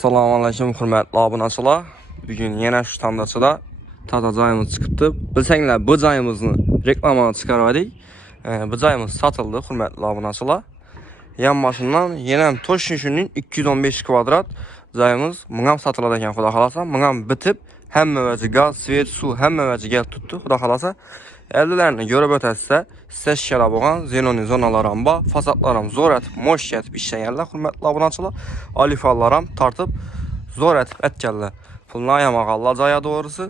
Assalamualaikum hürmetli abunəçilər. Bugün yenə şu standartçıda taza cayımız çıxıbdı. Bilsənglər bu cayımızın reklamını çıxarvadik. Bu cayımız satıldı hürmetli abunəçilər. Yan başından yenə Toşinşinin 215 kvadrat cayımız mınam satıladaken xuda xalasa. Mınam bitib həm məvəci qaz, svet, su həm məvəci gəl tutdu xuda xalasa. Əldilərini görüb ötəsə, sizə şərab olan zenoni zonalarım var, fasadlarım zor ətib, moş yətib işləyərlər, hürmətli abunəçilər. Alifallaram tartıb, zor ətib ətgərlər. Puluna yamağallar caya doğrusu.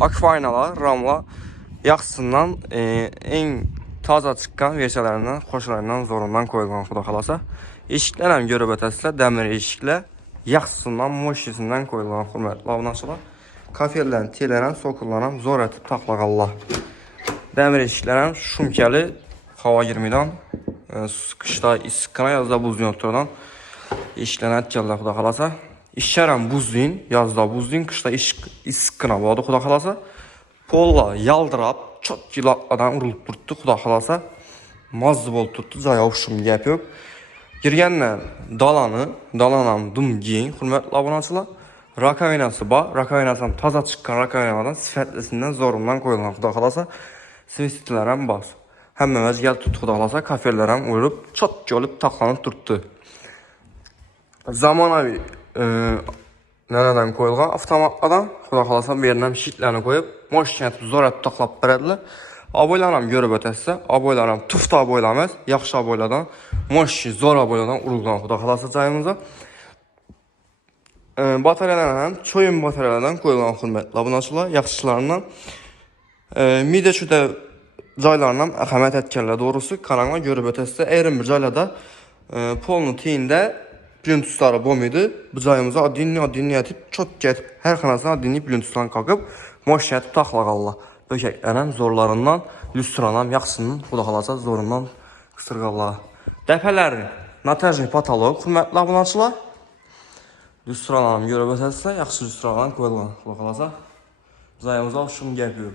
Akvaynalar, ramlar yaxşısından en taza çıxqan versiyalarından, xoşlarından, zorundan qoyulğan xuda xalasa. Eşiklərəm görüb ötəsə, dəmir eşiklər yaxşısından, moş yəsindən qoyulğan hürmətli abunəçilər. Kafellərin, telərin, sokullarım zor ətib taxlaqallar. Dəmir eşiklərəm şumkəli hava girmədən, qışda iskana, yazda buzluğun oturdan eşiklərə ətgərlər xuda xalasa. İşkərəm buzluğun, yazda buzluğun, qışda iskana vardı xuda xalasa. Polla yaldırab, çok gilatladan urulup durdu xuda xalasa. Mazlı bol tutdu, caya uşum gəp yox. Girgənlə dalanam dum giyin, hürmətli abunəçilər. Rakavinası var, rakavinasından taza çıxqan rakavinalardan sifətlisindən zorundan qoyulan xuda xalasa. Svestilərəm bas. Həm məvəz gəl tut xuda xalasa, kafellərəm uyurub, çok gəlib taxlanıb durdu. Zamanavi nədən qoyulğan avtomatlardan xuda xalasa berinəm şitlərini qoyub, moş kənətib zor ətib taxlab bərədilər. Aboylaram görüb ötəsə, aboylaram tufta aboylamaz, yaxşı aboyladan, moş zor aboyladan urulğan xuda xalasa cayımıza. Bataryalardan, çoyun bataryalardan qoyulğan hürmətli abunəçilər, yaxşılarından. Midəçüdə caylarından əxəmət ətkərlər doğrusu, qaranğa görüb ötəsə, əyrin bir caylada polunu teyində plüntusları bom idi. Bu cayımıza adinli ətib, çok gətib, hər xanasına adinli plüntusdan qalqıb, moş ətib taxlaqallar. Bökəklərəm zorlarından, lüstranam yaxşısının xuda xalasa zorundan qısırqallar. Dəpələri, natajni patolog, hürmətli abunəçilər. Lüstranam görüb ötəsə, yaxşı lüstranam qoyulğan xuda xalasa. Cayımıza uşum gəpiyor.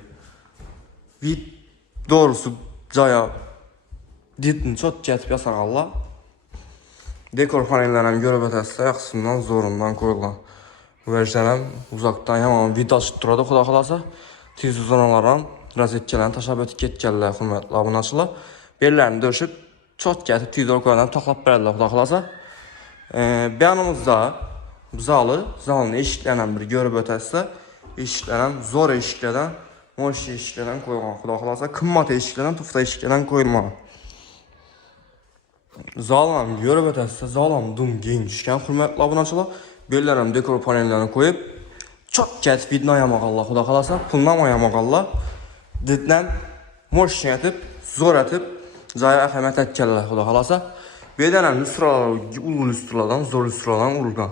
Doğrusu caya didin çok gətib yasaqallar. Dekor panellərəm görüb ötəsə, yaxşısından zorundan qoyulğan. Vərclərəm uzaqdan yaman vidaş durada xuda xalasa. Tiz zonalardan rozetkələrini taşab ötü getgəllər hürmətli abunəçilər. Bellərini döşüb, çok gətib tizor qoyulan taxlab bərədlər xuda xalasa. Beyanımızda zalın eşiklərlə bir görüb ötəsə, eşiklərəm zor eşiklərdən, moş eşiklərdən qoyulğan xuda xalasa. Qımmat eşiklərdən, tufta eşiklərdən qoyulmalı. Zalam görüb ötəsə, zalam dum genişkən hürmətli abunəçilər. Bellərəm dekor panellərini qoyub, çok gətib vidna yamağallar xuda xalasa. Pulnam yamağallar. Didlən moş yətib, zor ətib, caya əxəmət ətkərlər xuda xalasa. Bellərəm lüstralar, ulu lüstralardan, zor lüstralardan urulğan.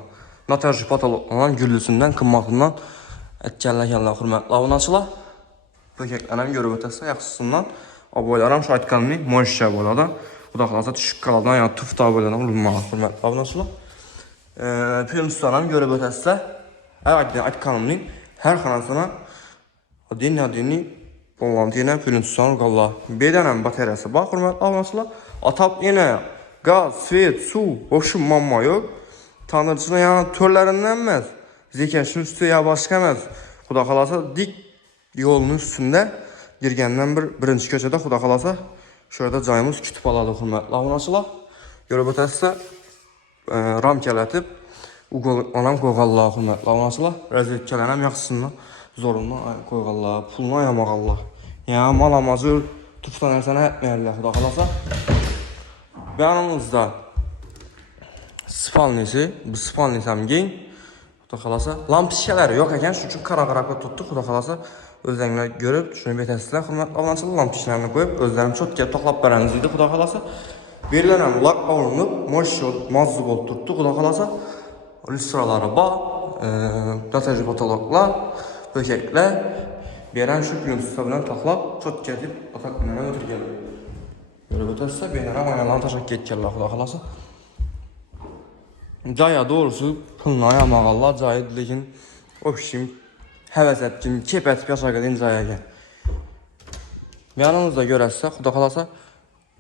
Natajni patologlardan, güllüsündən, qımmatından ətkərlər hürmətli abunəçilər. Bökəklərəm görüb ötəsə, yaxşısından aboylaram şahitkanını moş aboyladan. Xuda xalasa düşük qaladan, yəni tufta aboyladan urulmalı hürmətli abunəçilər. Plüntuslarım görüb ötəsə, aytkanımın hər xanasına adini bollantı yenə plüntuslarını urqallar. Belənəm bataryası bax, hürmətli abunəçilər. Atap yenə qaz, svet, su, boşun mamma yox. Tanrıcına yəni törlərindən əməz, zekəşin üstü ya başqa əməz. Xuda xalasa dik yolunun üstündə girgəndən birinci köçədə xuda xalasa şurada cayımız kütüb aladı hürmətli abunəçilər. Görüb ötəsə ram kələtib uqolanam qoyğallar hürmətli abunəçilər. Rəziyyətkələnəm yaxşısından zorundan qoyğallar, puluna yamağallar. Yəni mal amacı tuftan ərsənə etməyərlər xuda xalasa. Beyanımızda spalnisi, bu spalnisəm geyin xuda xalasa. Lampişkələri yox əkən, çünki qara-qaraqla tutdu xuda xalasa. Özlərində görüb, düşünüb etəsizlər. Hürmətli abunəçilər lampişkələrini qoyub, özlərim çox gəl toxlab bərəniziydi xuda xalasa. Verilənəm lak alınıb, moş mazlı bol tutdu xuda xalasa. Lüstraları var, natajni patologlar, bökəklər. Berən şu plüntusla bilən taxlab, çox gədib atak binənə ötür gəlir. Görüb ötəsizlər, beynənəm aynalarını taşaq getkərlər xuda xalasa. Caya doğrusu puluna yamağallar, cayı diləkin öpüşüm, həvəz etdim, kep etib yaşaqədin caya gəl. Yanınızda görəsə, xuda xalasa,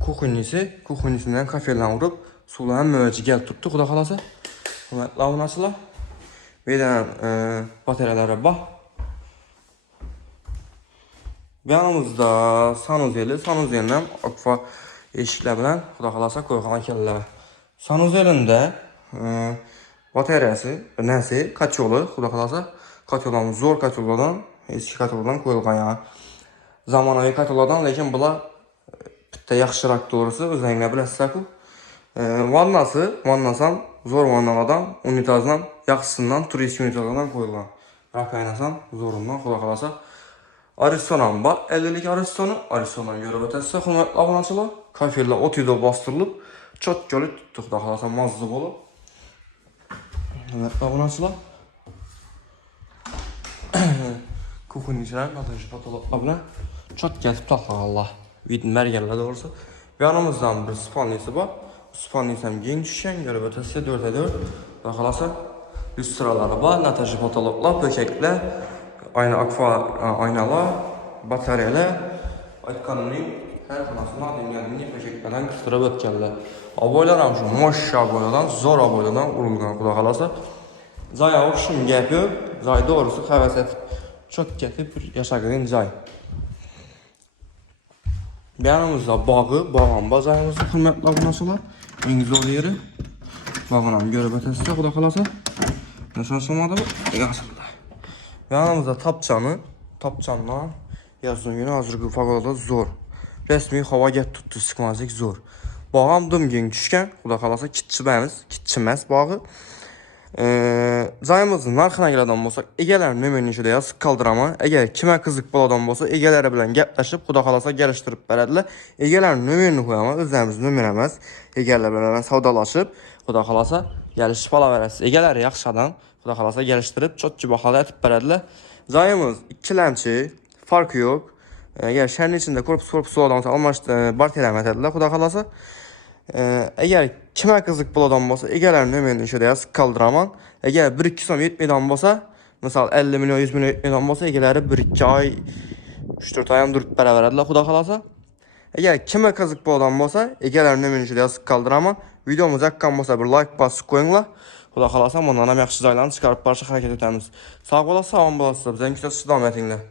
kuxunisindən kafelən vurub, suların möcü gəl tutdu xuda xalasa. Hürmətli abunəçilər. Birdən batareyalara bax. Yanımızda sanuzeldən akva eşiklə bilən xuda xalasa qoyğan kəllə. Sanuzelində batareyası, nəsi, kaçolu, xuda xalasa kaçolan, zor kaçoladan, eski kaçoladan qoyulğan ya. Zamanəvi kaçoladan, lakin bunlar bitdə yaxşıraq doğrusu, özləyinlə biləsizlər ki. Vannasan, zor vannaladan, unitazdan, yaxşısından, turist unitazdan qoyulğan. Rakaynasan, zorundan, xuda xalasa. Aristonam var, 50'lik Aristondan görə ötəsə, xurmatlı abunəçilər, kafellə otidə bastırılıb, çok gölü tutduq da xalasa mazlıq olub. Xurmatlı abunəçilər. Kuxun içirəm, atıcı patologlarla çok gəlib taxlaq Allah. Vidin mərgəllə doğrusu. Yanımızdan bir spalnisi var. Spalnisəm genç işən, görə ötəsə 4-4. Da xalasa üst sıraları var, atıcı patologlar, pökəklər. Aynı akva aynalar, batareyalar, aytqanının hər xanasına adımlarını peşəklərdən qıstırıb ötkəllər. Aboylaram şu moşşa aboyladan, zor aboyladan urulğan xuda xalasa. Zaya oxşum gəpib, zay doğrusu xəvəsət çox gətib yaşaqığın zay. Yanımızda bağın bazayımızda xırmətlə bunasılar. İngiliz yeri. Bağınam görüb ötəsində xuda xalasa. Nəsən somada bu? Yaxşıdır. Yanımızda tapçanla yazın günü hazır fağolada zor. Resmi hava get tutdu sıkmazik zor. Bağam dümgün düşkən, xuda xalasa kitçiməz bağı. Zayımızın narxına gələdən bolsaq, egələrin nömrünü işədə yazıq qaldırama. Əgər kimə qızıq baladan bolsa, egələri bilən gəpləşib, xuda xalasa gəlişdirib bərədilər. Egələrin nömrünü qoyama, özlərimiz nömrəməz. Egələr bilən savdalaşıb, xuda xalasa gəlişib ala verəsiz. Egələri yaxşı adam. Xuda xalasa gəlişdirib, çok ki baxalı ətib bərədilər. Zayımız 2 ləmçi, farkı yox. Əgər şəhərin içində korpus olansa, almaşdı, bart eləmətədirlər, xuda xalasa. Əgər kimə qızıq buladan bolsa, egələrin nömrünü işədə yazıq qaldıraman. Əgər 1-2 som 70'dan bolsa, misal 50 milyon, 100 milyon 70'dan bolsa, egələri 1-2 ay, 3-4 ayam durub bərəvərədilər, xuda xalasa. Əgər kimə qızıq buladan bolsa, egələrin nömrünü işədə yazıq qaldıraman. Videomuz haqqan bolsa bir like basıb qoyunlar. Xuda xalasa ondan yaxşı zaylarını çıxarıb barışıq hərəkət etəmiz. Sağ olasın, sağ olasın. Bizən küçə davam etinlər.